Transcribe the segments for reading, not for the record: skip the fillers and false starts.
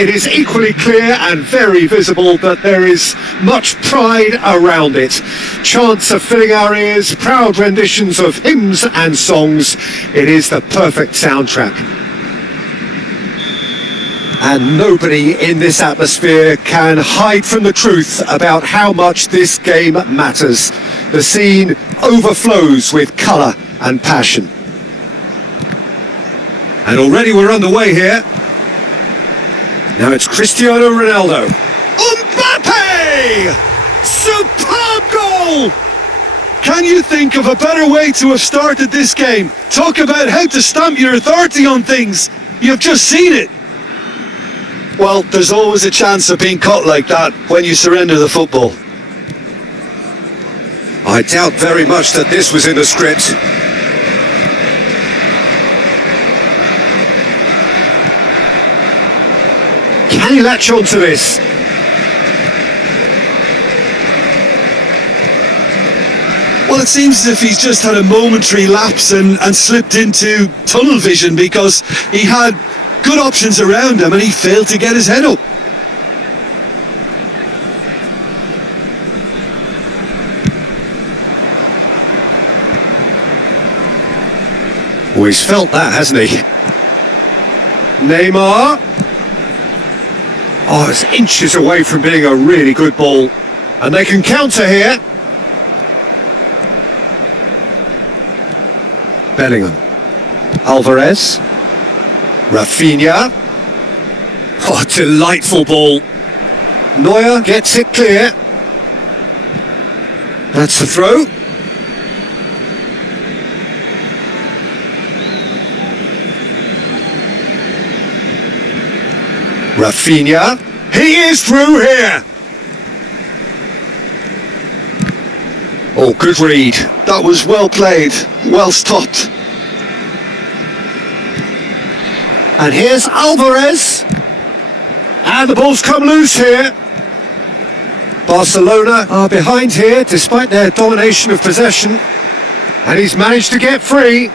It is equally clear and very visible that there is much pride around it. Chants are filling our ears, proud renditions of hymns and songs. It is the perfect soundtrack. And nobody in this atmosphere can hide from the truth about how much this game matters. The scene overflows with colour and passion. And already we're underway here. Now it's Cristiano Ronaldo. Mbappe! Superb goal! Can you think of a better way to have started this game? Talk about how to stamp your authority on things. You've just seen it. Well, there's always a chance of being caught like that when you surrender the football. I doubt very much that this was in the script. Can he latch on to this? Well, it seems as if he's just had a momentary lapse and slipped into tunnel vision, because he had good options around him and he failed to get his head up. Oh, he's felt that, hasn't he? Neymar. Oh, it's inches away from being a really good ball. And they can counter here. Bellingham. Alvarez. Rafinha. Oh, delightful ball. Neuer gets it clear. That's the throw. Rafinha. He is through here. Oh, good read. That was well played, well stopped. And here's Alvarez. And the ball's come loose here. Barcelona are behind here despite their domination of possession. And he's managed to get free.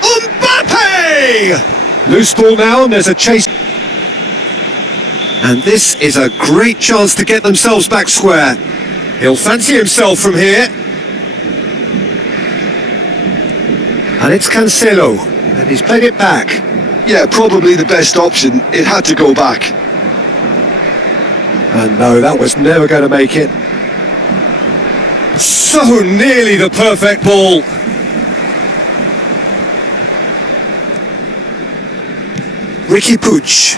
Mbappe! Loose ball now, and there's a chase. And this is a great chance to get themselves back square. He'll fancy himself from here. And it's Cancelo, and he's played it back. Yeah, probably the best option. It had to go back. And no, that was never going to make it. So nearly the perfect ball. Ricky Puig.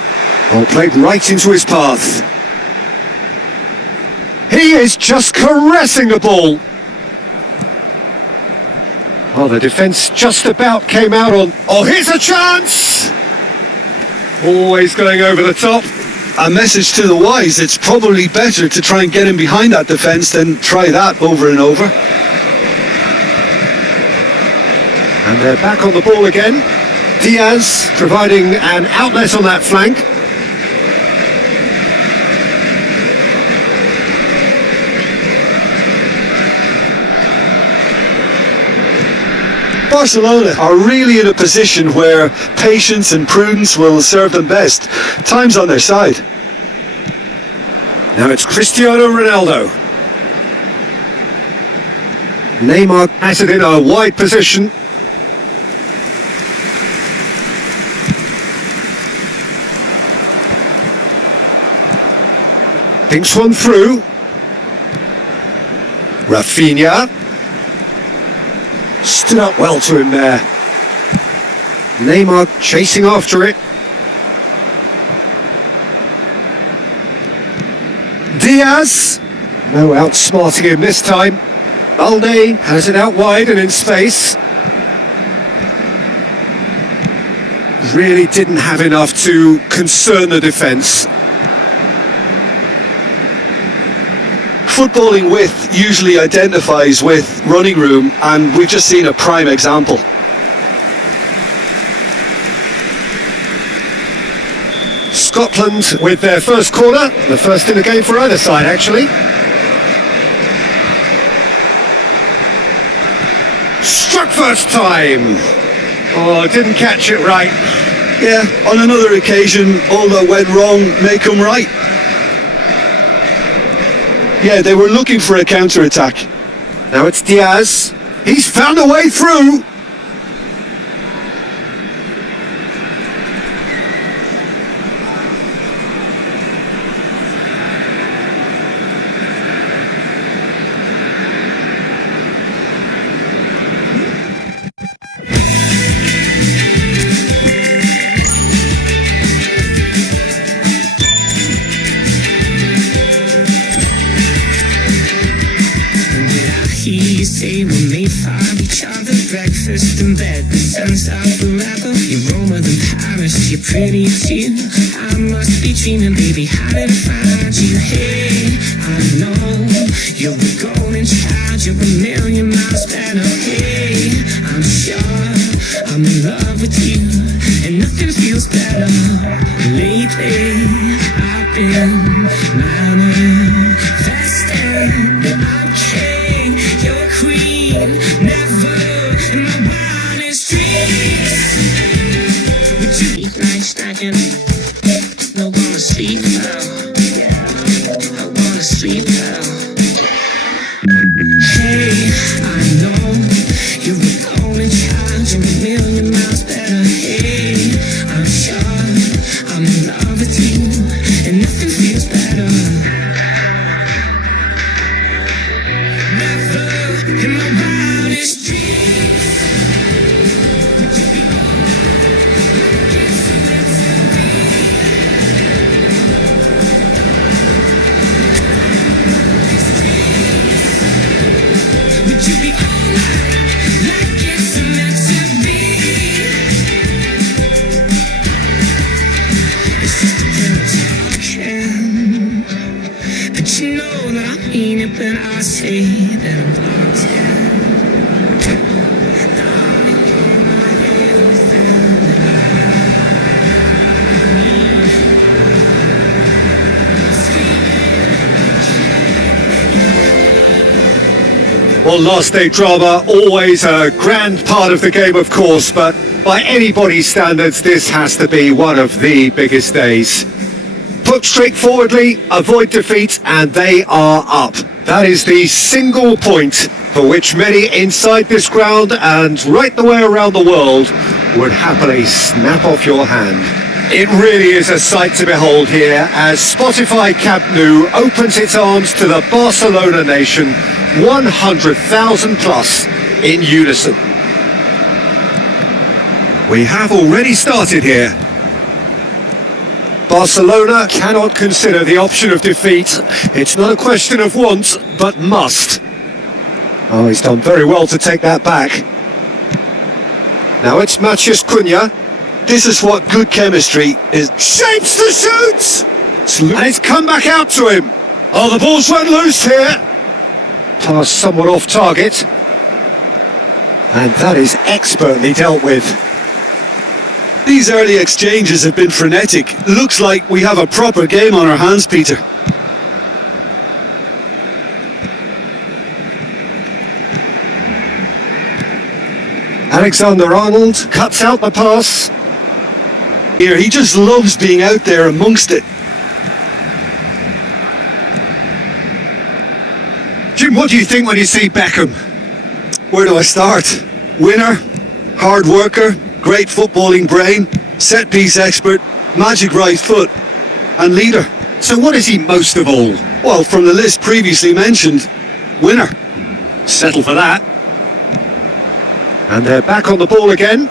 Oh, played right into his path. He is just caressing the ball. Oh, the defence just about came out on... Oh, here's a chance! Always going over the top. A message to the wise: it's probably better to try and get him behind that defence than try that over and over. And they're back on the ball again. Diaz providing an outlet on that flank. Barcelona are really in a position where patience and prudence will serve them best. Time's on their side. Now it's Cristiano Ronaldo. Neymar has it in a wide position. Thinks one through. Rafinha. Stood up well to him there. Neymar chasing after it. Diaz. No outsmarting him this time. Balde has it out wide and in space. Really didn't have enough to concern the defence. Footballing width usually identifies with running room, and we've just seen a prime example. Scotland with their first corner, the first in the game for either side actually. Struck first time. Oh, didn't catch it right. Yeah, on another occasion, all that went wrong may come right. Yeah, they were looking for a counter-attack. Now it's Diaz. He's found a way through. You say we may find each other breakfast in bed, the sun's out forever. You're warmer than Paris, you're pretty too. I must be dreaming, baby, how did I find you? Hey, I know you're a golden child, you're a million miles better. Hey, I'm sure I'm in love with you, and nothing feels better. Lately, I've been manifesting that I'm king, you're queen, never in my wildest dreams. Would you eat like snacking? No, wanna sleep now. I wanna sleep now. Hey, I know you're a golden child, you're a million miles better. Hey, I'm sure I'm in love with you, and nothing feels better. Never in my wildest dreams. Would you be alright, like it's meant to be? It's just a bit of talking, but you know that I mean it when I say that I'm wanted. Well, last day drama, always a grand part of the game, of course, but by anybody's standards, this has to be one of the biggest days. Put straightforwardly, avoid defeat, and they are up. That is the single point for which many inside this ground and right the way around the world would happily snap off your hand. It really is a sight to behold here as Spotify Camp Nou opens its arms to the Barcelona nation, 100,000 plus in unison. We have already started here. Barcelona cannot consider the option of defeat. It's not a question of want, but must. Oh, he's done very well to take that back. Now it's Matías Cunha. This is what good chemistry is. Shapes to shoot! And it's come back out to him. Oh, the ball's run loose here. Pass somewhat off target. And that is expertly dealt with. These early exchanges have been frenetic. Looks like we have a proper game on our hands, Peter. Alexander-Arnold cuts out the pass. Here, he just loves being out there amongst it. Jim, what do you think when you see Beckham? Where do I start? Winner, hard worker, great footballing brain, set-piece expert, magic right foot, and leader. So what is he most of all? Well, from the list previously mentioned, winner. Settle for that. And they're back on the ball again.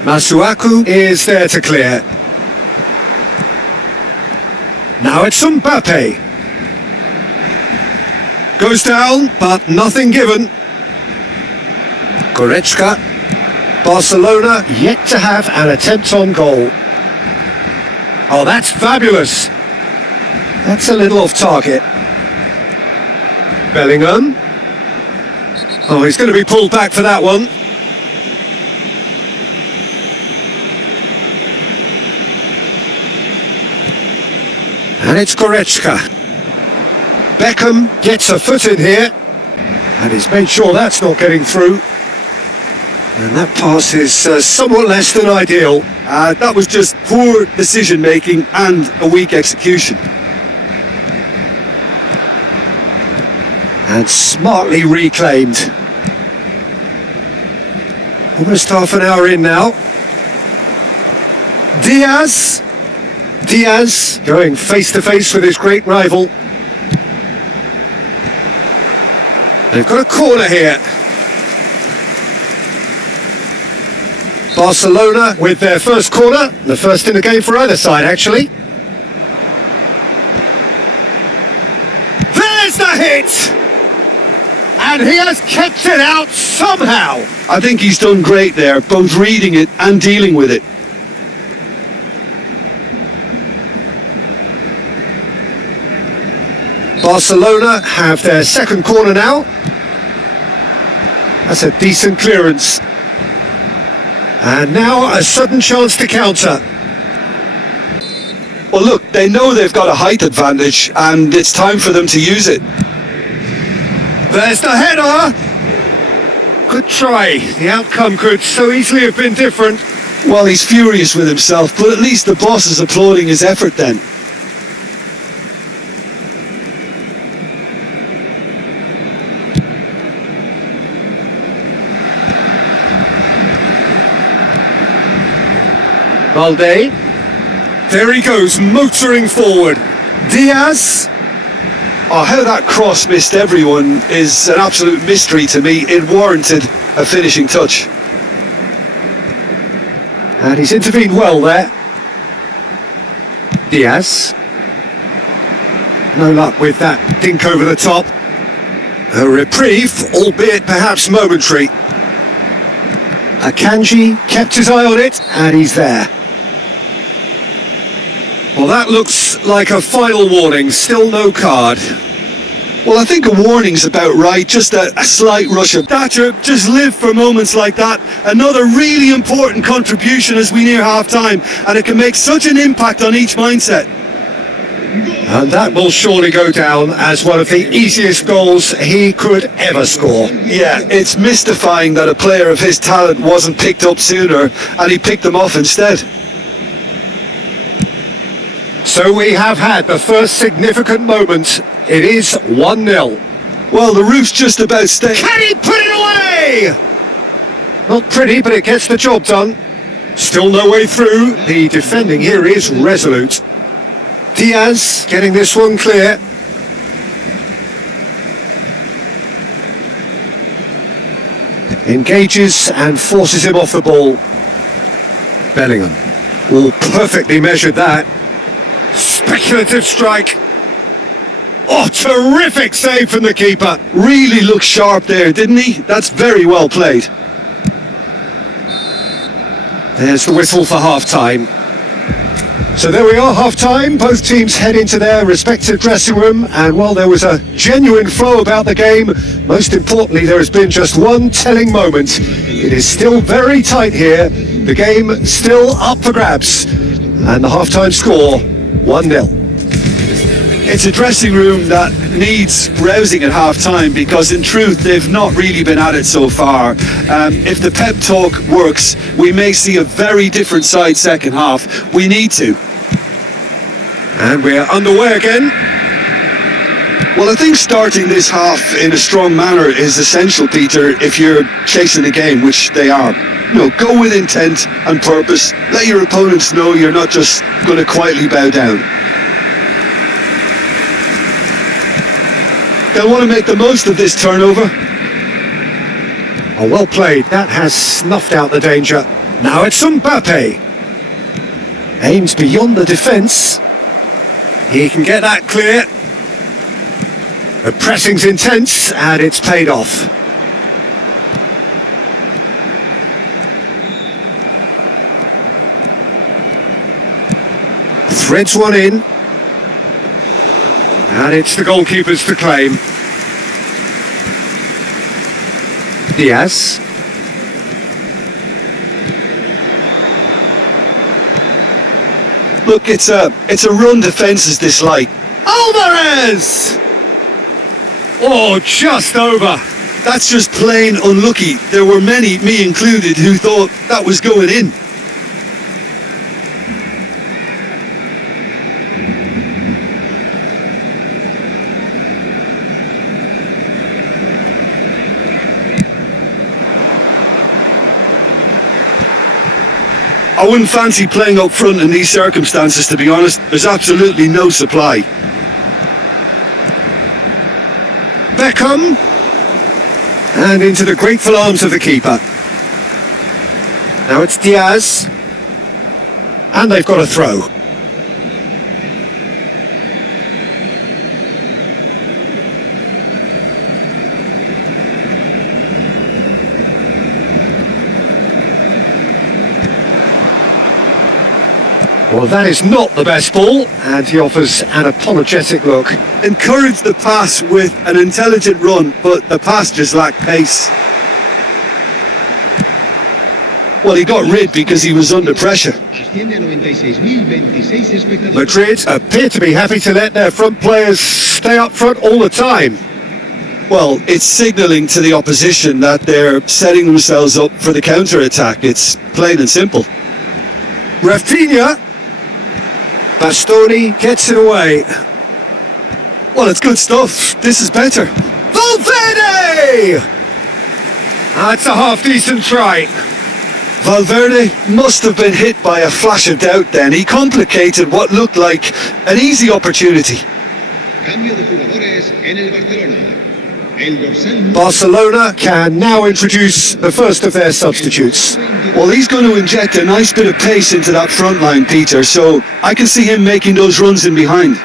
Masuaku is there to clear. Now it's Mbappe. Goes down, but nothing given. Goretzka. Barcelona yet to have an attempt on goal. Oh, that's fabulous. That's a little off target. Bellingham. Oh, he's going to be pulled back for that one. And it's Goretzka. Beckham gets a foot in here. And he's made sure that's not getting through. And that pass is somewhat less than ideal. That was just poor decision-making and a weak execution. And smartly reclaimed. Almost half an hour in now. Diaz going face to face with his great rival. They've got a corner here. Barcelona with their first corner, the first in the game for either side actually. There's the hit! And he has kept it out somehow. I think he's done great there, both reading it and dealing with it. Barcelona have their second corner now. That's a decent clearance. And now a sudden chance to counter. Well, look, they know they've got a height advantage, and it's time for them to use it. There's the header. Good try. The outcome could so easily have been different. Well, he's furious with himself, but at least the boss is applauding his effort then. Valde. There he goes, motoring forward. Diaz. Oh, how that cross missed everyone is an absolute mystery to me. It warranted a finishing touch. And he's intervened well there. Diaz. No luck with that dink over the top. A reprieve, albeit perhaps momentary. Akanji kept his eye on it, and he's there. Well, that looks like a final warning. Still no card. Well, I think a warning's about right. Just a slight rush of Thatcher. Just live for moments like that. Another really important contribution as we near half-time, and it can make such an impact on each mindset. And that will surely go down as one of the easiest goals he could ever score. Yeah, it's mystifying that a player of his talent wasn't picked up sooner, and he picked them off instead. So we have had the first significant moment. It is 1-0. Well, the roof's just about staying. Can he put it away? Not pretty, but it gets the job done. Still no way through. The defending here is resolute. Diaz getting this one clear. Engages and forces him off the ball. Bellingham. All perfectly measured that. Speculative strike. Oh, terrific save from the keeper. Really looked sharp there, didn't he? That's very well played. There's the whistle for half-time. So there we are, half-time. Both teams head into their respective dressing room, and while there was a genuine flow about the game, most importantly there has been just one telling moment. It is still very tight here. The game still up for grabs, and the half-time score 1-0. It's a dressing room that needs rousing at half-time, because in truth they've not really been at it so far. If the pep talk works, we may see a very different side second half. We need to. And we're underway again. Well, I think starting this half in a strong manner is essential, Peter, if you're chasing the game, which they are. You know, go with intent and purpose. Let your opponents know you're not just going to quietly bow down. They'll want to make the most of this turnover. Oh, well played. That has snuffed out the danger. Now it's Mbappe. Aims beyond the defence. He can get that clear. The pressing's intense, and it's paid off. Threads one in. And it's the goalkeepers to claim. Diaz. Look, it's a run defence this light. Alvarez! Oh, just over. That's just plain unlucky. There were many, me included, who thought that was going in. I wouldn't fancy playing up front in these circumstances, to be honest. There's absolutely no supply. Beckham. And into the grateful arms of the keeper. Now it's Diaz. And they've got a throw. Well, that is not the best ball, and he offers an apologetic look. Encouraged the pass with an intelligent run, but the pass just lacked pace. Well, he got rid because he was under pressure. Madrid appear to be happy to let their front players stay up front all the time. Well, it's signalling to the opposition that they're setting themselves up for the counter-attack. It's plain and simple. Rafinha. Bastoni gets it away. Well, it's good stuff. This is better. Valverde! That's a half-decent try. Valverde must have been hit by a flash of doubt then. He complicated what looked like an easy opportunity. Cambio de jugadores en el Barcelona. El dorsal Barcelona can now introduce the first of their substitutes. Well, he's going to inject a nice bit of pace into that front line, Peter, so I can see him making those runs in behind.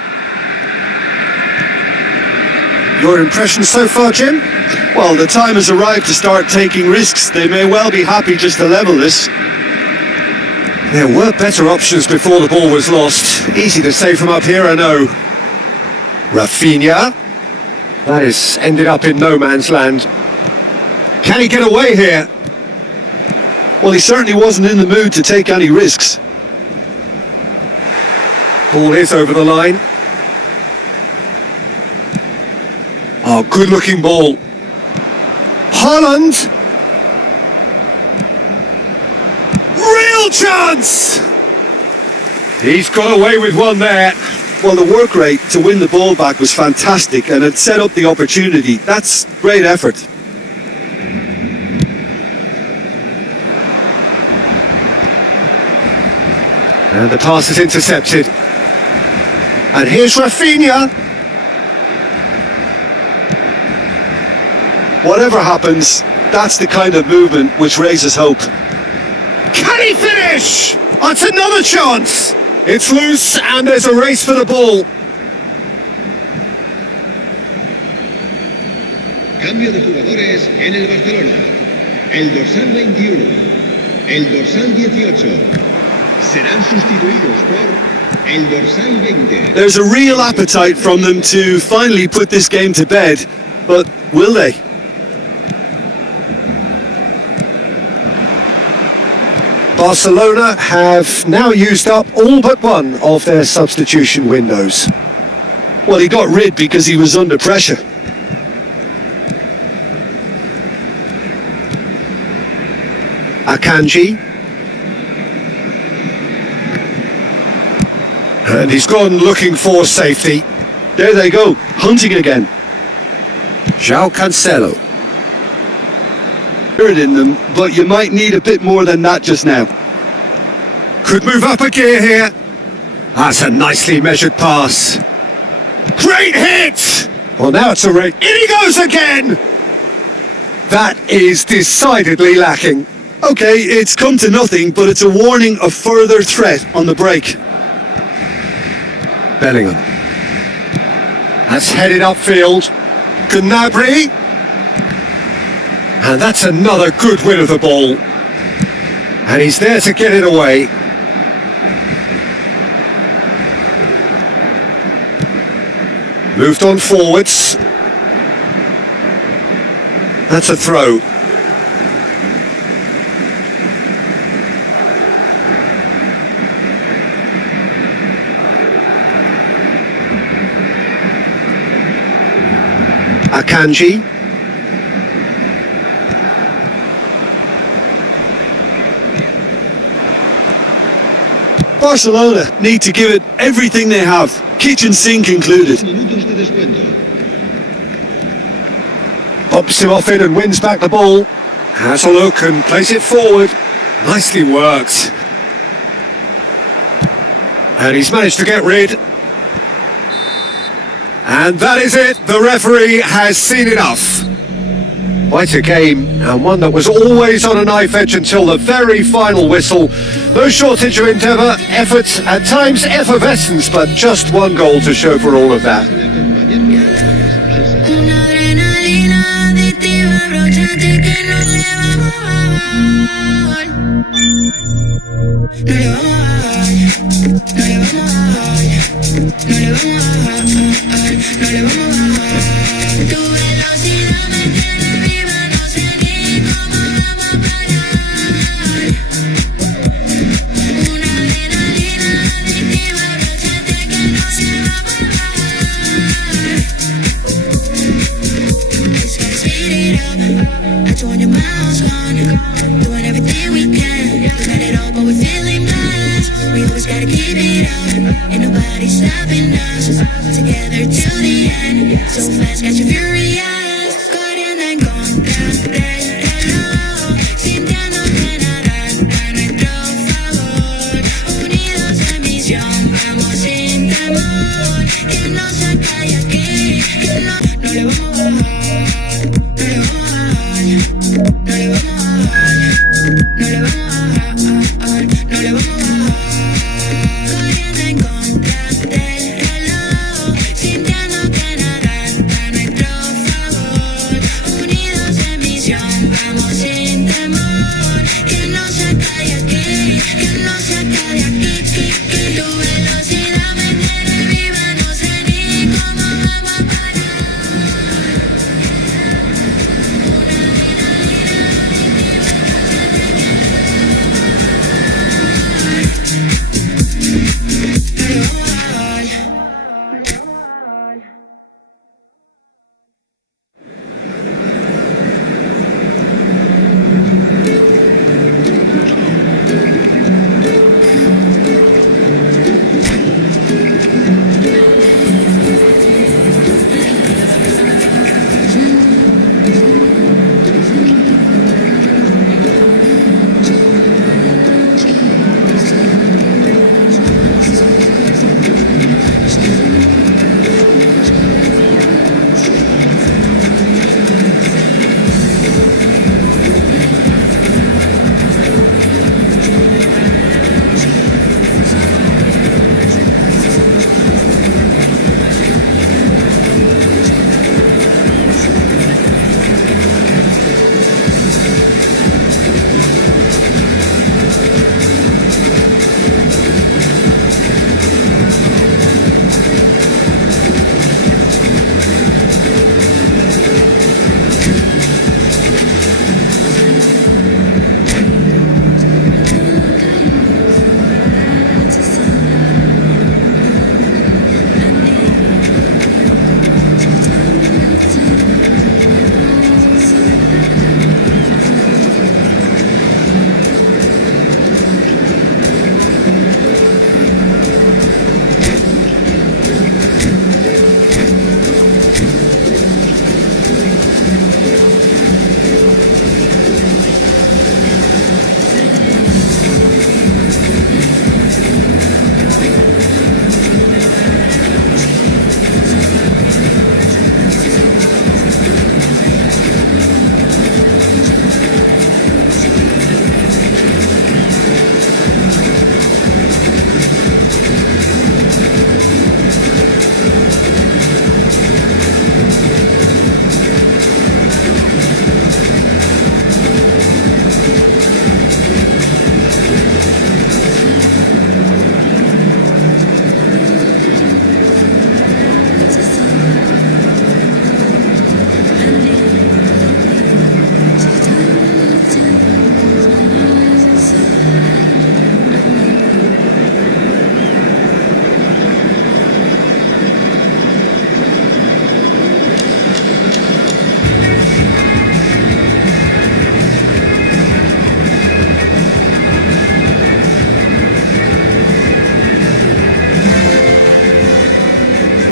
Your impression so far, Jim? Well, the time has arrived to start taking risks. They may well be happy just to level this. There were better options before the ball was lost. Easy to say from up here, I know. Rafinha. That has ended up in no man's land. Can he get away here? Well, he certainly wasn't in the mood to take any risks. Ball is over the line. Oh, good-looking ball. Haaland. Real chance! He's got away with one there. Well, the work rate to win the ball back was fantastic, and it set up the opportunity. That's great effort. And the pass is intercepted. And here's Rafinha. Whatever happens, that's the kind of movement which raises hope. Can he finish? That's another chance. It's loose and there's a race for the ball. Cambio de jugadores en el Barcelona. El dorsal 21. El dorsal 18. Serán sustituidos por el dorsal 20. There's a real appetite from them to finally put this game to bed, but will they? Barcelona have now used up all but one of their substitution windows. Well, he got rid because he was under pressure. Akanji. And he's gone looking for safety. There they go, hunting again. João Cancelo. Spirit in them, but you might need a bit more than that just now. Could move up a gear here. That's a nicely measured pass. Great hit! Well, now it's a race. In he goes again! That is decidedly lacking. Okay, it's come to nothing, but it's a warning of further threat on the break. Bellingham. That's headed upfield. Gnabry. And that's another good win of the ball. And he's there to get it away. Moved on forwards. That's a throw. Akanji. Barcelona need to give it everything they have, kitchen sink included. Minutos de descuento. Pops him off it and wins back the ball. Has a look and plays it forward. Nicely worked. And he's managed to get rid. And that is it. The referee has seen enough. Quite a game, and one that was always on a knife edge until the very final whistle. No shortage of endeavour, effort, at times effervescence, but just one goal to show for all of that. Una adrenalina adictiva, abróchate que no le vamos a bajar. No le vamos a bajar. no le vamos a bajar, no le vamos a bajar. Tu velocidad me tiene viva, no sé ni cómo vamos a parar. Una adrenalina adictiva, abróchate que no se va a bajar. Let's go speed it up, at 200 miles gone, doing everything we can, got it all but we're feeling blessed. We always gotta keep it up, ain't nobody stopping us, together to the end, so fast got you furious, corriendo en contra del reloj, sintiendo que nada está a nuestro favor, unidos en misión, vamos sin temor, que no se calle aquí, que no le vamos a bajar. No le vamos a bajar, no le vamos a bajar, no le vamos a bajar, corriendo en contra del reloj, sintiendo que nada está a nuestro favor, unidos en misión, vamos sin temor, que no se calle aquí, que no se calle aquí, que tu velocidad me tiene viva, no sé ni cómo vamos a parar.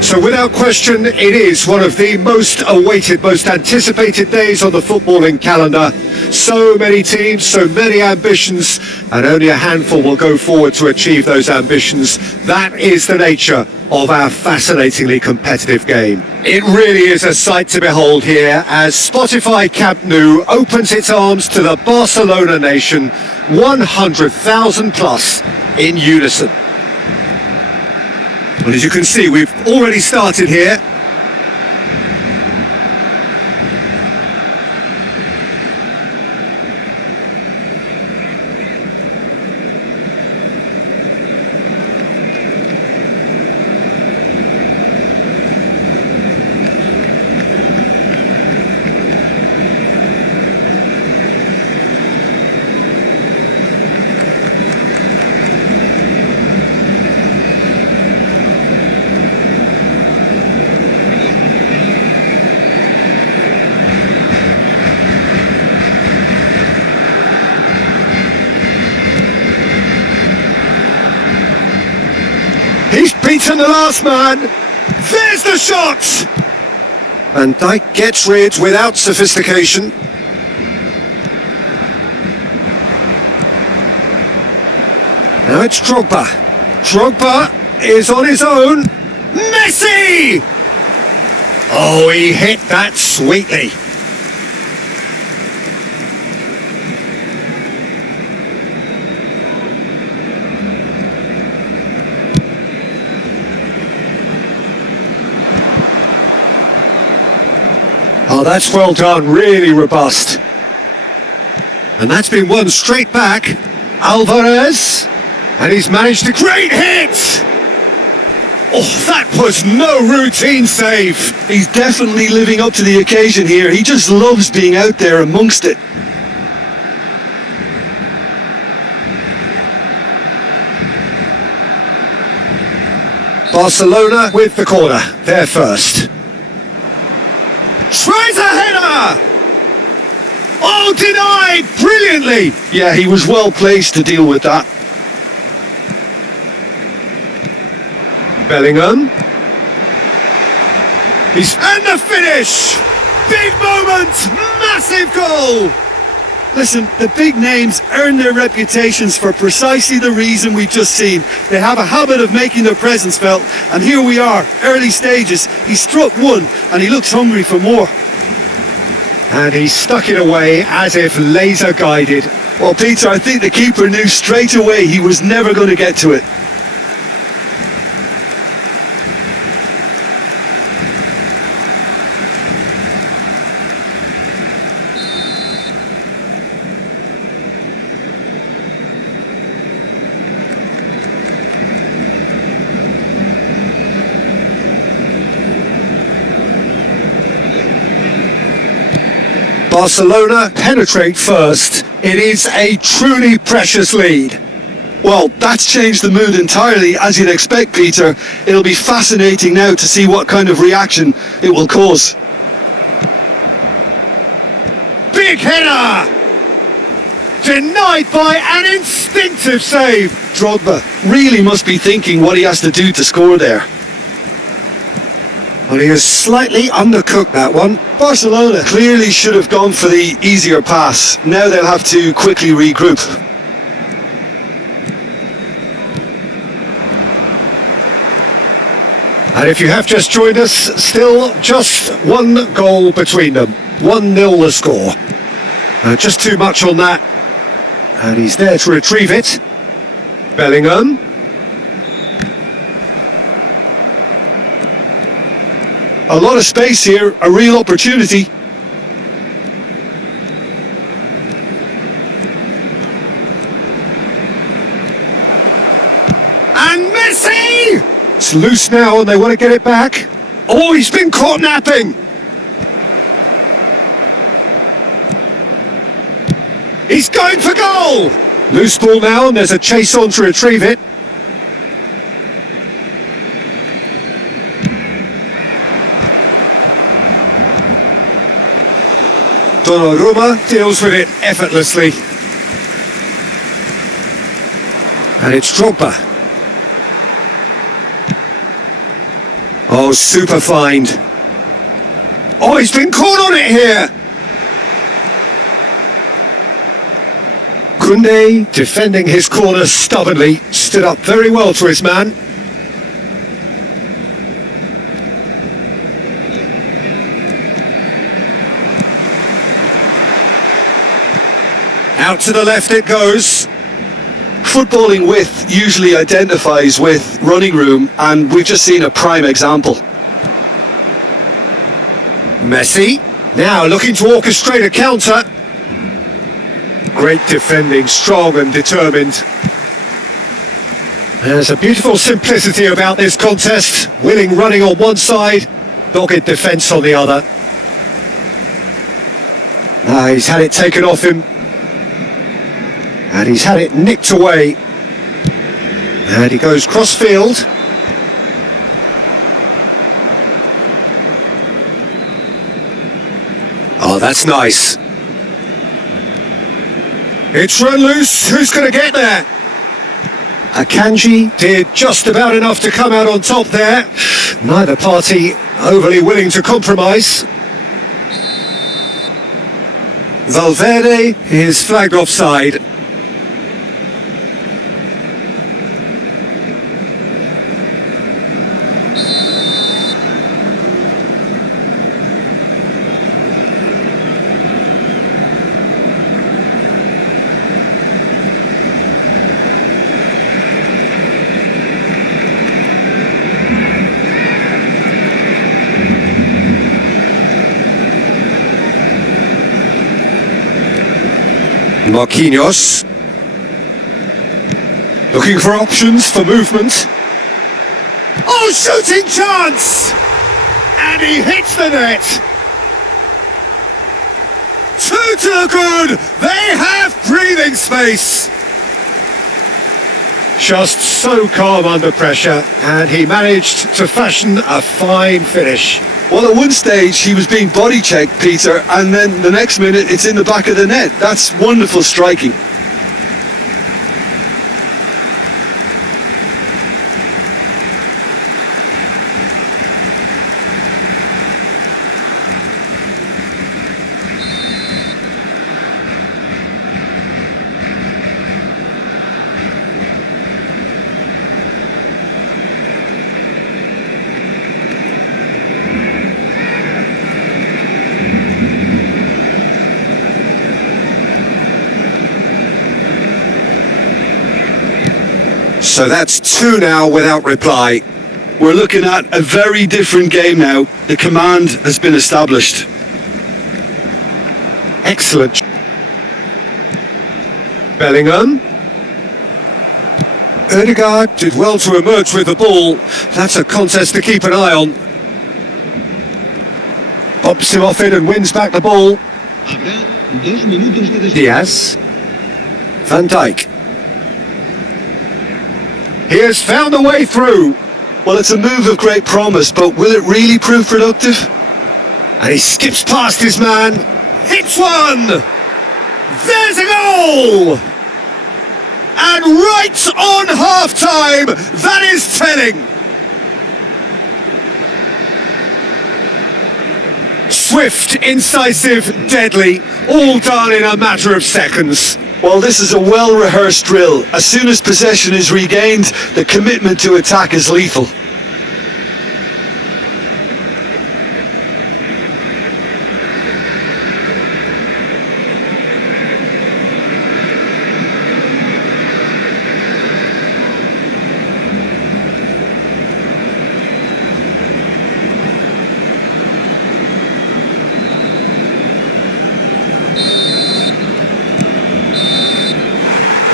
So without question, it is one of the most awaited, most anticipated days on the footballing calendar. So many teams, so many ambitions, and only a handful will go forward to achieve those ambitions. That is the nature of our fascinatingly competitive game. It really is a sight to behold here as Spotify Camp Nou opens its arms to the Barcelona nation, 100,000 plus in unison. Well, as you can see, we've already started here. the last man. There's the shot! Van Dijk gets rid without sophistication. Now it's Drogba. Drogba is on his own. Messi! Oh, he hit that sweetly. Oh, that's well done, really robust. And that's been won straight back. Alvarez, and he's managed a great hit! Oh, that was no routine save. He's definitely living up to the occasion here. He just loves being out there amongst it. Barcelona with the corner, they're first. Tries a header! Oh, denied brilliantly! Yeah, he was well placed to deal with that. Bellingham. And the finish! Big moment! Massive goal! Listen, the big names earn their reputations for precisely the reason we've just seen. They have a habit of making their presence felt, and here we are, early stages. He struck one, and he looks hungry for more. And he stuck it away as if laser guided. Well, Peter, I think the keeper knew straight away he was never going to get to it. Barcelona penetrate first. It is a truly precious lead. Well, that's changed the mood entirely, as you'd expect, Peter. It'll be fascinating now to see what kind of reaction it will cause. Big header! Denied by an instinctive save. Drogba really must be thinking what he has to do to score there. Well, he has slightly undercooked that one. Barcelona clearly should have gone for the easier pass. Now they'll have to quickly regroup. And if you have just joined us, still just one goal between them. 1-0 the score. Just too much on that. And he's there to retrieve it. Bellingham. A lot of space here, a real opportunity. And Messi! It's loose now and they want to get it back. Oh, he's been caught napping. He's going for goal! Loose ball now and there's a chase on to retrieve it. Donnarumma deals with it effortlessly. And it's Drogba. Oh, super find. Oh, he's been caught on it here. Koundé, defending his corner stubbornly, stood up very well to his man. Out to the left it goes. Footballing width usually identifies with running room, and we've just seen a prime example. Messi, now looking to orchestrate a counter. Great defending, strong and determined. There's a beautiful simplicity about this contest. Willing running on one side, dogged defence on the other. Now he's had it taken off him. And he's had it nicked away. And he goes cross-field. Oh, that's nice. It's run loose. Who's going to get there? Akanji did just about enough to come out on top there. Neither party overly willing to compromise. Valverde is flagged offside. Marquinhos looking for options for movement. Oh, shooting chance! And he hits the net. 2 to the good. They have breathing space. Just so calm under pressure, and he managed to fashion a fine finish. Well, at one stage he was being body checked, Peter, and then the next minute it's in the back of the net. That's wonderful striking. So that's 2 now without reply. We're looking at a very different game now. The command has been established. Excellent. Bellingham. Ødegaard did well to emerge with the ball. That's a contest to keep an eye on. Bumps him off it and wins back the ball. Habrá 2 minutos de descanso. Diaz. Van Dijk. He has found a way through. Well, it's a move of great promise, but will it really prove productive? And he skips past his man. Hits one! There's a goal! And right on half-time, that is telling. Swift, incisive, deadly, all done in a matter of seconds. Well, this is a well-rehearsed drill. As soon as possession is regained, the commitment to attack is lethal.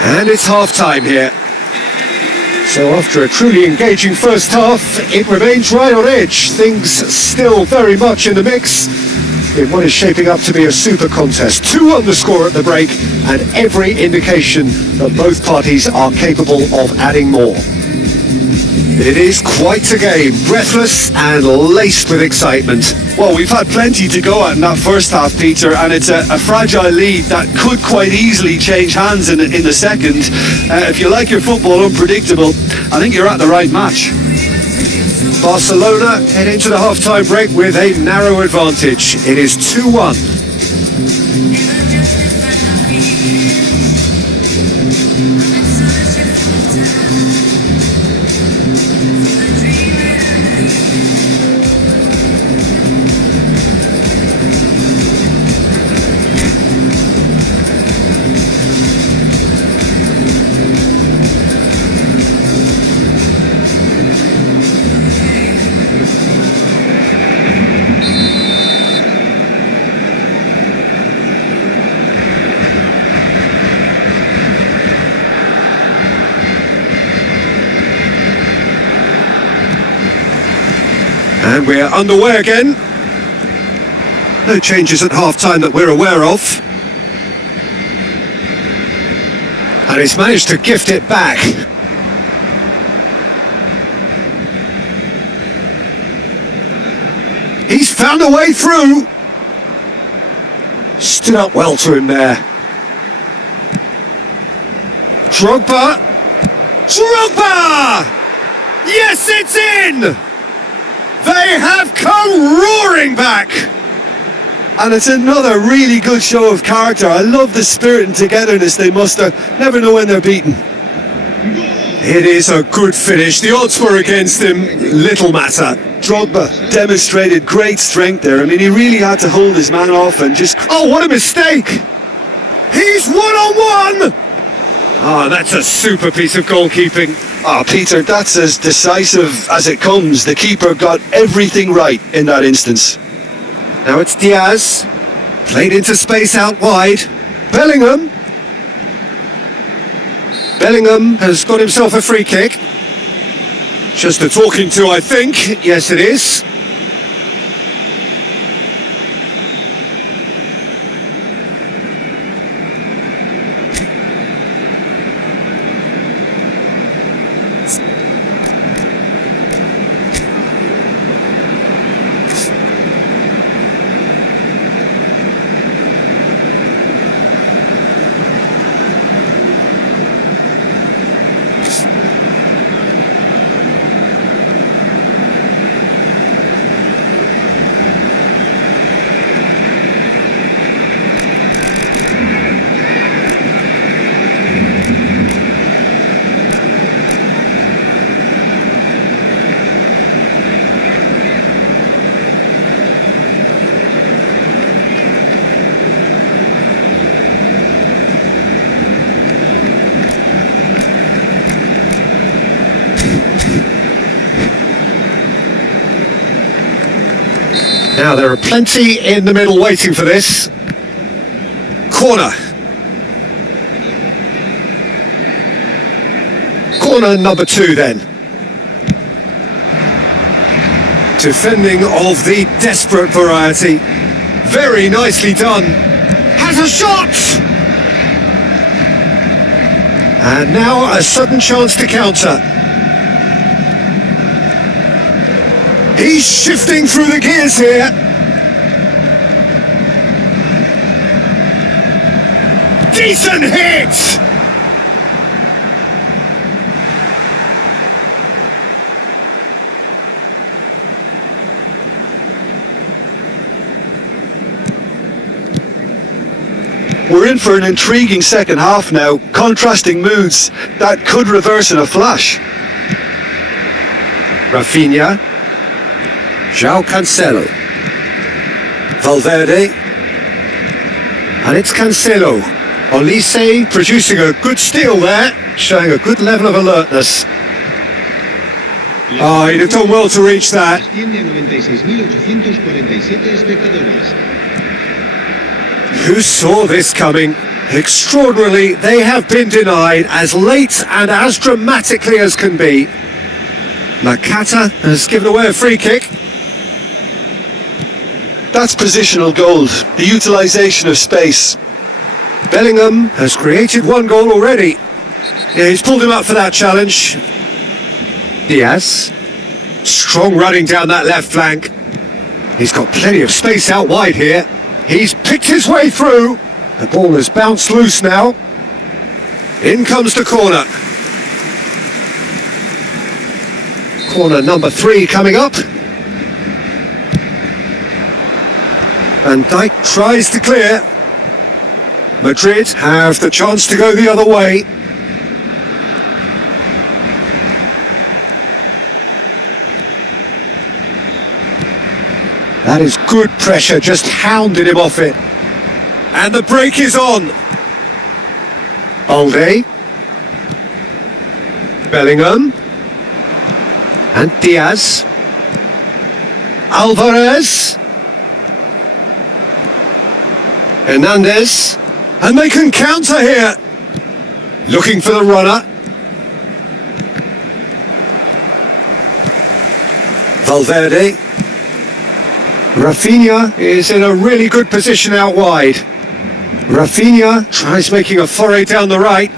And it's half-time here. So after a truly engaging first half, it remains right on edge. Things still very much in the mix in what is shaping up to be a super contest. 2 on the score at the break, and every indication that both parties are capable of adding more. It is quite a game, breathless and laced with excitement. Well, we've had plenty to go at in that first half, Peter, and it's a fragile lead that could quite easily change hands in the second. If you like your football unpredictable, I think you're at the right match. Barcelona head into the half-time break with a narrow advantage. It is 2-1. And we're underway again. No changes at half-time that we're aware of. And he's managed to gift it back. He's found a way through. Stood up well to him there. Drogba Drogba! Yes, it's in! They have come roaring back! And it's another really good show of character. I love the spirit and togetherness they muster. Never know when they're beaten. It is a good finish. The odds were against him. Little matter. Drogba demonstrated great strength there. I mean, he really had to hold his man off and just... Oh, what a mistake! He's one-on-one! Ah, that's a super piece of goalkeeping. Ah, Peter, that's as decisive as it comes. The keeper got everything right in that instance. Now it's Diaz. Played into space out wide. Bellingham. Bellingham has got himself a free kick. Just a talking to, I think. Yes, it is. Now there are plenty in the middle waiting for this. Corner. Corner number 2 then. Defending of the desperate variety. Very nicely done. Has a shot! And now a sudden chance to counter. He's shifting through the gears here. Decent hit! We're in for an intriguing second half now. Contrasting moods that could reverse in a flash. Rafinha. João Cancelo. Valverde. And it's Cancelo. Olise producing a good steal there, showing a good level of alertness. Oh, he'd have done well to reach that. Who saw this coming? Extraordinarily, they have been denied as late and as dramatically as can be. Nakata has given away a free kick. That's positional gold, the utilisation of space. Bellingham has created one goal already. Yeah, he's pulled him up for that challenge. Diaz. Strong running down that left flank. He's got plenty of space out wide here. He's picked his way through. The ball has bounced loose now. In comes the corner. Corner number 3 coming up. Van Dijk tries to clear. Madrid have the chance to go the other way. That is good pressure, just hounded him off it. And the break is on. Balde. Bellingham. And Diaz. Alvarez. Hernandez. And they can counter here. Looking for the runner. Valverde. Rafinha is in a really good position out wide. Rafinha tries making a foray down the right.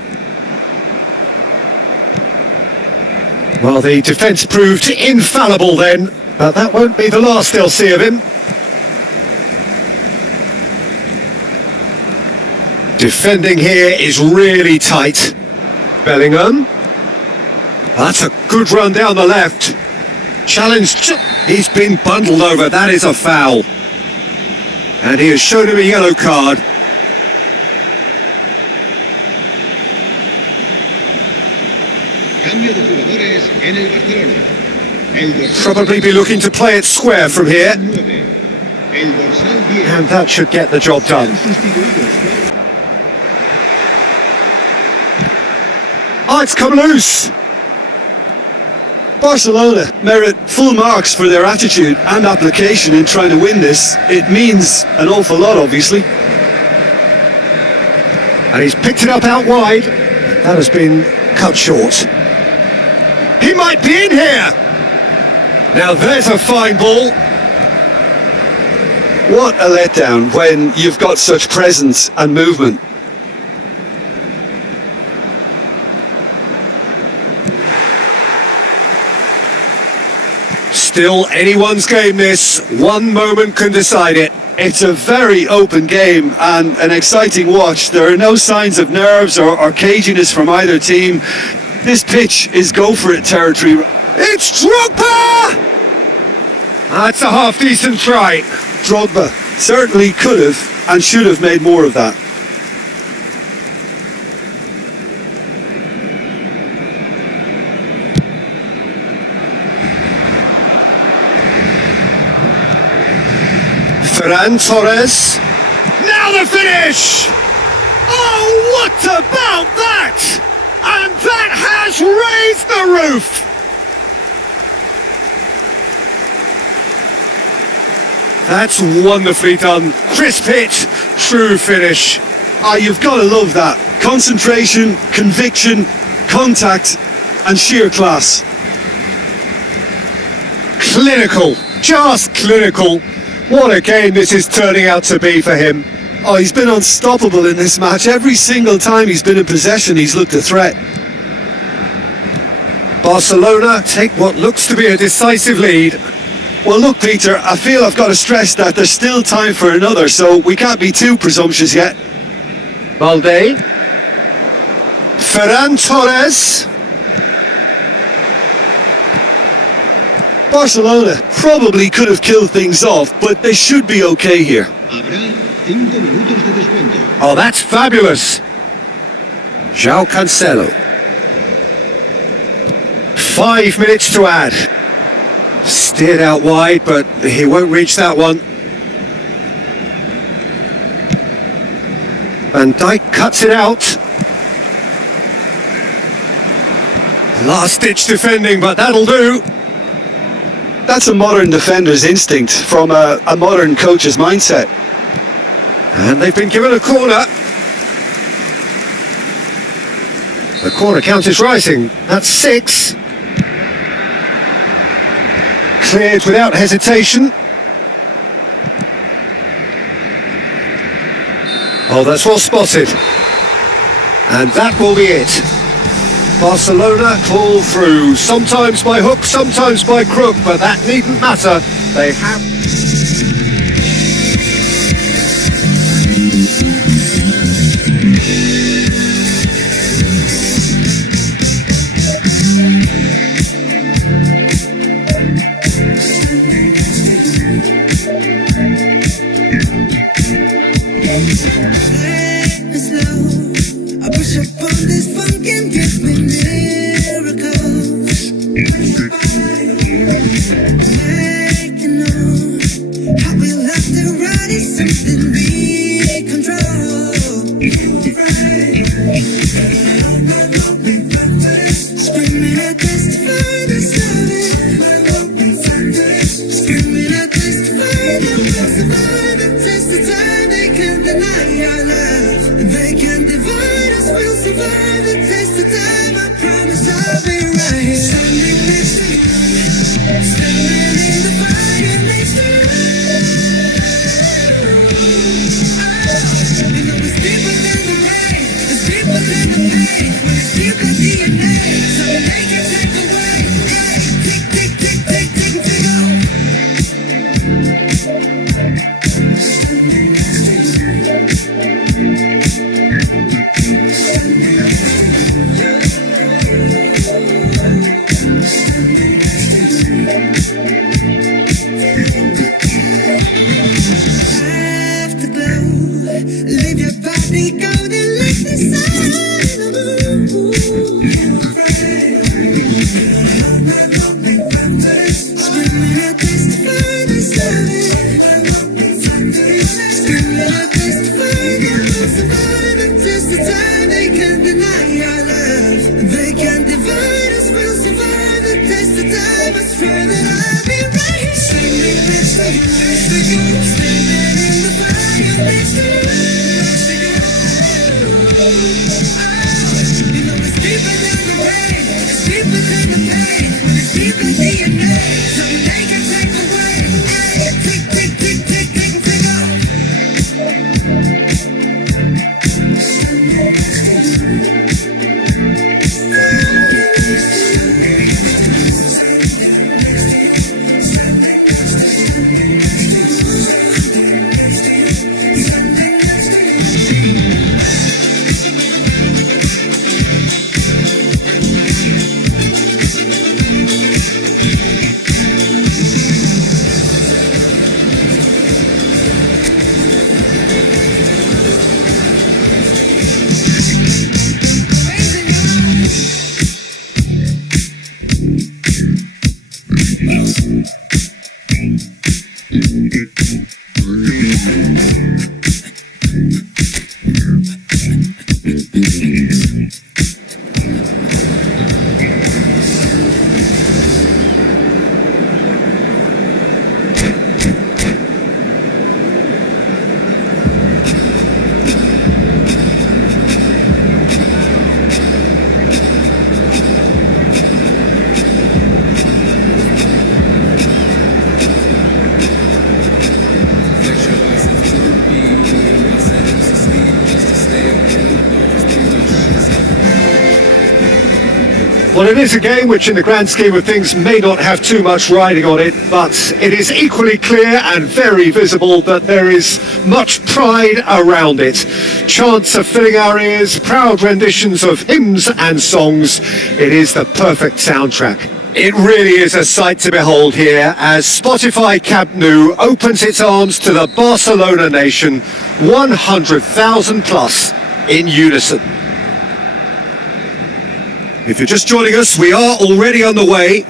Well, the defence proved infallible then, but that won't be the last they'll see of him. Defending here is really tight. Bellingham. That's a good run down the left. Challenged. He's been bundled over. That is a foul. And he has shown him a yellow card. Cambio de jugadores en el Barcelona. El dorsal Probably be looking to play it square from here. 9. El dorsal 10. And that should get the job done. Sustituidos por Oh, it's come loose. Barcelona merit full marks for their attitude and application in trying to win this. It means an awful lot, obviously. And he's picked it up out wide. That has been cut short. He might be in here. Now there's a fine ball. What a letdown when you've got such presence and movement. Still anyone's game this. One moment can decide it. It's a very open game and an exciting watch. There are no signs of nerves or caginess from either team. This pitch is go-for-it territory. It's Drogba! That's a half-decent try. Drogba certainly could have and should have made more of that. Ferran Torres. Now the finish! Oh, what about that? And that has raised the roof! That's wonderfully done. Crisp hit, true finish. You've got to love that. Concentration, conviction, contact and sheer class. Clinical, just clinical. What a game this is turning out to be for him. Oh, he's been unstoppable in this match. Every single time he's been in possession, he's looked a threat. Barcelona take what looks to be a decisive lead. Well, look, Peter, I feel I've got to stress that there's still time for another, so we can't be too presumptuous yet. Balde. Ferran Torres. Barcelona probably could have killed things off, but they should be okay here. Habrá 5 minutos de descuento. Oh, that's fabulous. João Cancelo. 5 minutes to add. Steered out wide, but he won't reach that one. Van Dijk cuts it out. Last-ditch defending, but that'll do. That's a modern defender's instinct from a modern coach's mindset. And they've been given a corner. The corner count is rising. That's 6. Cleared without hesitation. Oh, that's well spotted. And that will be it. Barcelona pull through, sometimes by hook, sometimes by crook, but that needn't matter. They have... I push up on this funk and give me miracles. Making on how we love to ride is something we control. Screaming at testify this loving. Screaming at testify that we'll survive and test the time. They can't deny our love. They can't divide us. We'll survive and test the time. I promise I'll be right here. Standing next to you. Standing in the fire next to you. You know it's deeper than the rain. It's deeper than the pain. When it's deep like DNA. So they can take away. Tick, tick, tick, tick, tick, tick, off. Standing next to you. Well, it is a game which in the grand scheme of things may not have too much riding on it, but it is equally clear and very visible that there is much pride around it. Chants are filling our ears, proud renditions of hymns and songs. It is the perfect soundtrack. It really is a sight to behold here as Spotify Camp Nou opens its arms to the Barcelona nation, 100,000 plus in unison. If you're just joining us, we are already on the way.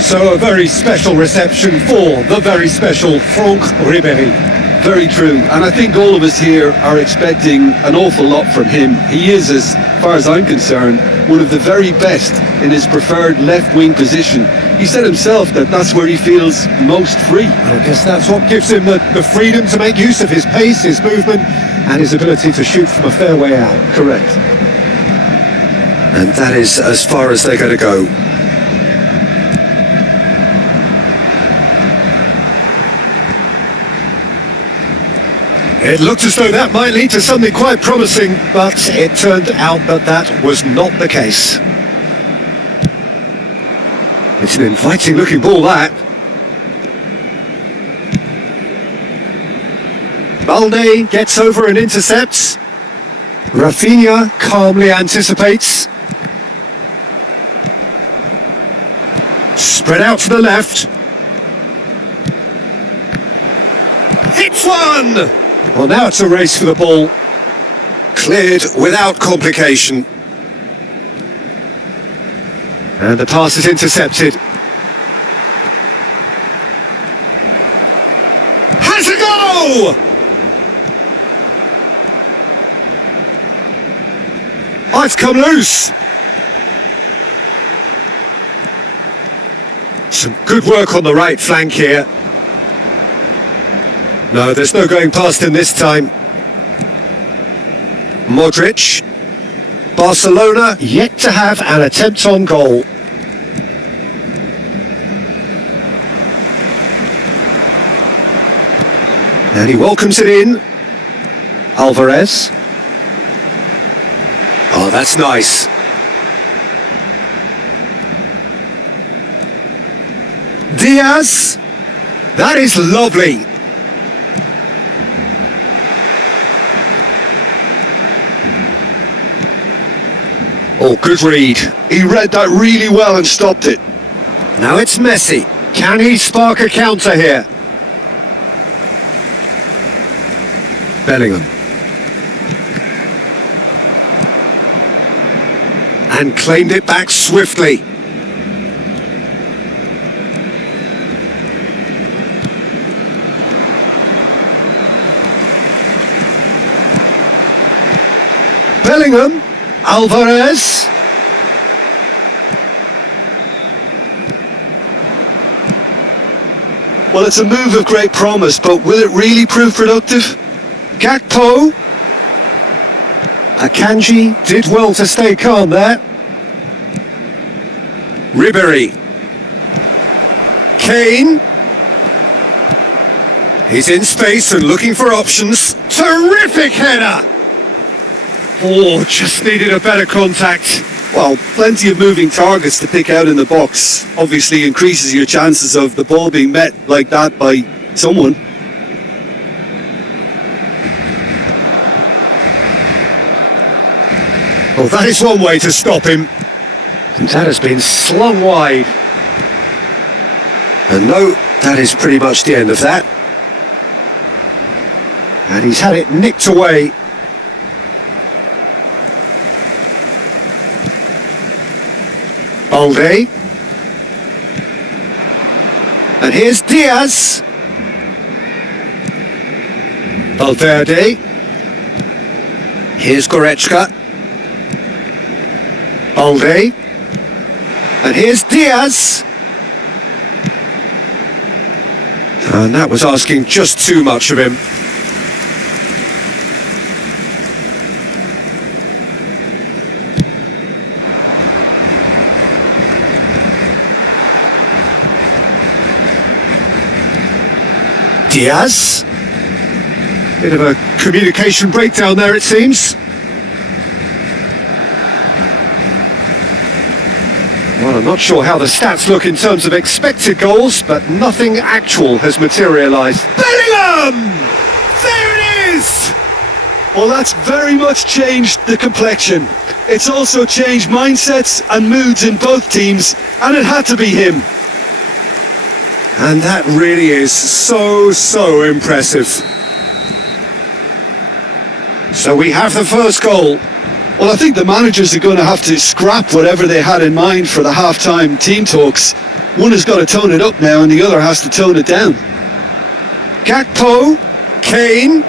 So a very special reception for the very special Franck Ribéry. Very true, and I think all of us here are expecting an awful lot from him. He is, as far as I'm concerned, one of the very best in his preferred left-wing position. He said himself that that's where he feels most free. I guess that's what gives him the freedom to make use of his pace, his movement, and his ability to shoot from a fair way out. Correct. And that is as far as they're going to go. It looked as though that might lead to something quite promising, but it turned out that that was not the case. It's an inviting looking ball, that. Balde gets over and intercepts. Rafinha calmly anticipates. Spread out to the left. Hits one! Well, now it's a race for the ball. Cleared without complication. And the pass is intercepted. Has a go! Oh, it's come loose. Some good work on the right flank here. No, there's no going past him this time. Modric. Barcelona yet to have an attempt on goal. And he welcomes it in. Alvarez. Oh, that's nice. Diaz. That is lovely. Oh, good read. He read that really well and stopped it. Now it's Messi. Can he spark a counter here? Bellingham. And claimed it back swiftly. Bellingham. Alvarez. Well, it's a move of great promise, but will it really prove productive? Gakpo. Akanji did well to stay calm there. Ribéry. Kane. He's in space and looking for options. Terrific header! Oh, just needed a better contact. Well, plenty of moving targets to pick out in the box. Obviously increases your chances of the ball being met like that by someone. Well, that is one way to stop him. And that has been slung wide. And no, that is pretty much the end of that. And he's had it nicked away. Balde. And here's Diaz. Valverde. Here's Goretzka. Balde. And here's Diaz. And that was asking just too much of him. Diaz. Bit of a communication breakdown there, it seems. Well, I'm not sure how the stats look in terms of expected goals, but nothing actual has materialised. Bellingham! There it is! Well, that's very much changed the complexion. It's also changed mindsets and moods in both teams, and it had to be him. And that really is so impressive. So we have the first goal. Well, I think the managers are going to have to scrap whatever they had in mind for the half-time team talks. One has got to tone it up now and the other has to tone it down. Gakpo, Kane.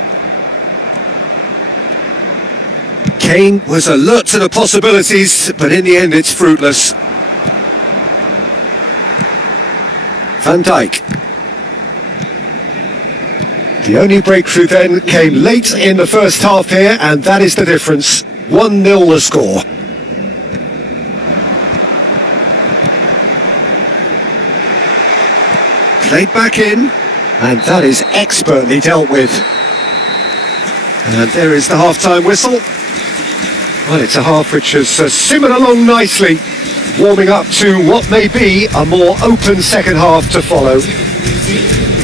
Kane was alert to the possibilities, but in the end it's fruitless. Van Dijk. The only breakthrough then came late in the first half here, and that is the difference. 1-0 the score. Played back in, and that is expertly dealt with. And there is the half-time whistle. Well, it's a half which has simmered along nicely, warming up to what may be a more open second half to follow.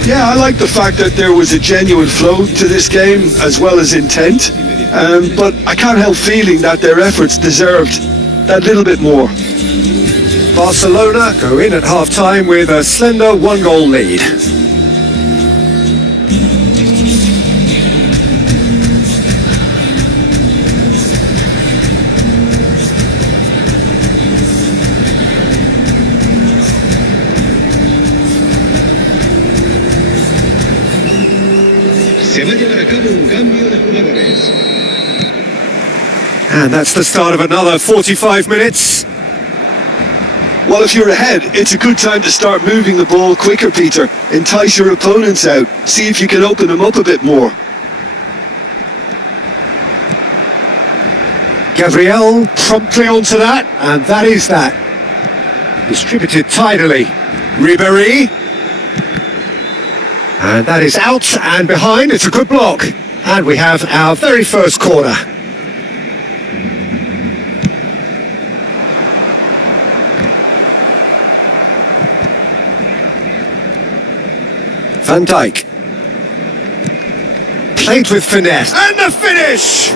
Yeah, I like the fact that there was a genuine flow to this game as well as intent, but I can't help feeling that their efforts deserved that little bit more. Barcelona go in at half-time with a slender 1-goal lead. Se va a llevar a cabo un cambio de jugadores. And that's the start of another 45 minutes. Well, if you're ahead, it's a good time to start moving the ball quicker, Peter. Entice your opponents out. See if you can open them up a bit more. Gabriel promptly onto that, and that is that. Distributed tidily. Ribéry. And that is out and behind. It's a good block. And we have our very first corner. Van Dijk. Played with finesse. And the finish!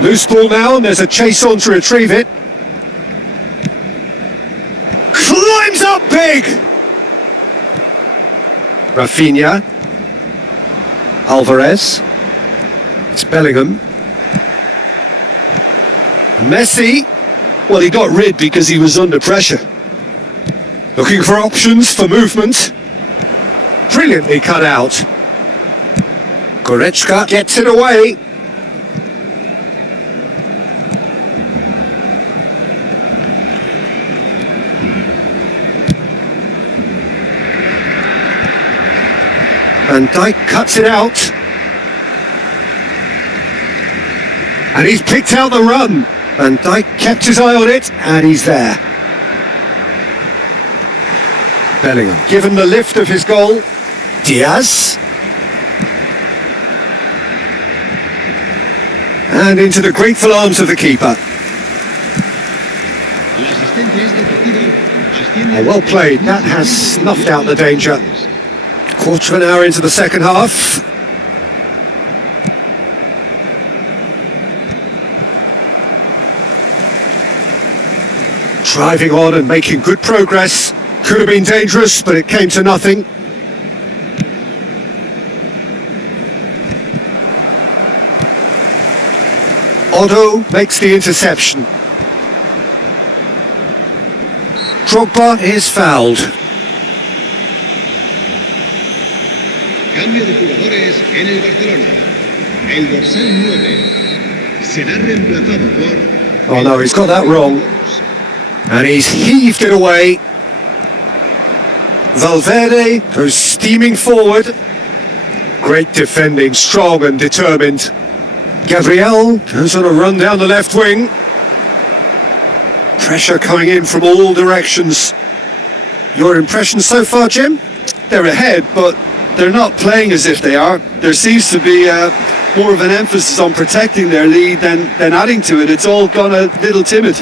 Loose ball now, and there's a chase on to retrieve it. Climbs up big! Rafinha. Alvarez. It's Bellingham. Messi. Well, he got rid because he was under pressure. Looking for options for movement. Brilliantly cut out. Goretzka gets it away. Van Dijk cuts it out. And he's picked out the run. Van Dijk kept his eye on it, and he's there. Bellingham given the lift of his goal. Diaz. And into the grateful arms of the keeper. Oh, well played. That has snuffed out the danger. Quarter of an hour into the second half. Driving on and making good progress. Could have been dangerous, but it came to nothing. Otto makes the interception. Drogba is fouled. Cambio de jugadores en el Barcelona. El dorsal 9 será reemplazado por... Oh no, he's got that wrong. And he's heaved it away. Valverde goes steaming forward. Great defending, strong and determined. Gabriel goes on a run down the left wing. Pressure coming in from all directions. Your impressions so far, Jim? They're ahead, but they're not playing as if they are. There seems to be more of an emphasis on protecting their lead than adding to it. It's all gone a little timid.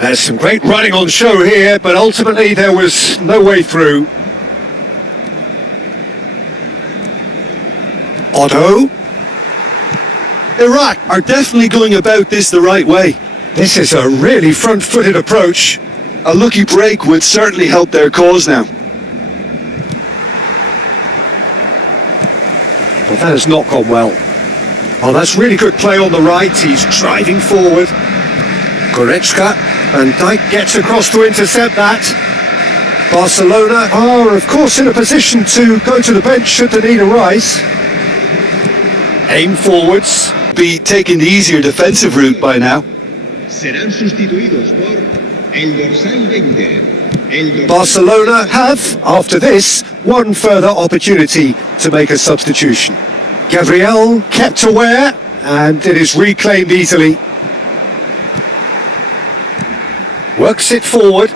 There's some great running on show here, but ultimately there was no way through. Otto. Iraq are definitely going about this the right way. This is a really front-footed approach. A lucky break would certainly help their cause now. Well, that has not gone well. Oh, that's really good play on the right. He's driving forward. Goretzka. Van Dijk gets across to intercept that. Barcelona are, of course, in a position to go to the bench should the need arise. Aim forwards. Be taking the easier defensive route by now. Serán sustituidos por el dorsal 20. Barcelona have, after this, one further opportunity to make a substitution. Gabriel kept aware, and it is reclaimed easily. Works it forward.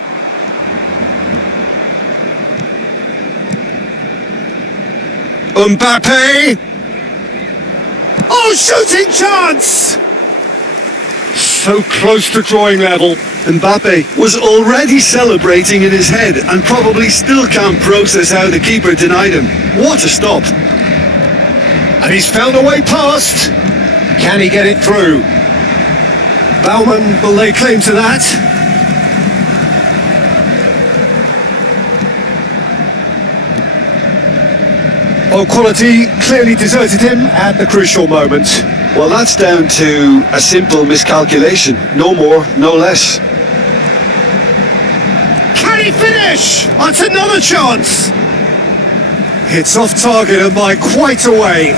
Mbappe! Oh, shooting chance! So close to drawing level. Mbappe was already celebrating in his head and probably still can't process how the keeper denied him. What a stop. And he's found a way past. Can he get it through? Baumann will lay claim to that. Oh, quality clearly deserted him at the crucial moment. Well, that's down to a simple miscalculation. No more, no less. Can he finish? That's another chance. It's off target and by quite a way.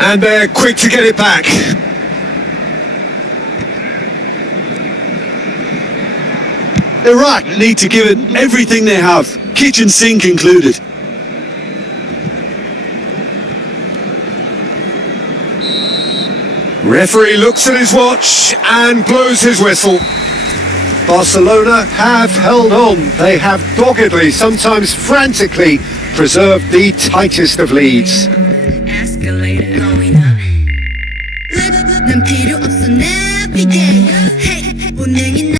And they're quick to get it back. Iraq need to give it everything they have, kitchen sink included. Referee looks at his watch and blows his whistle. Barcelona have held on. They have doggedly, sometimes frantically, preserved the tightest of leads. Escalator going up. 난 필요 없어 navigate. Hey, 본능이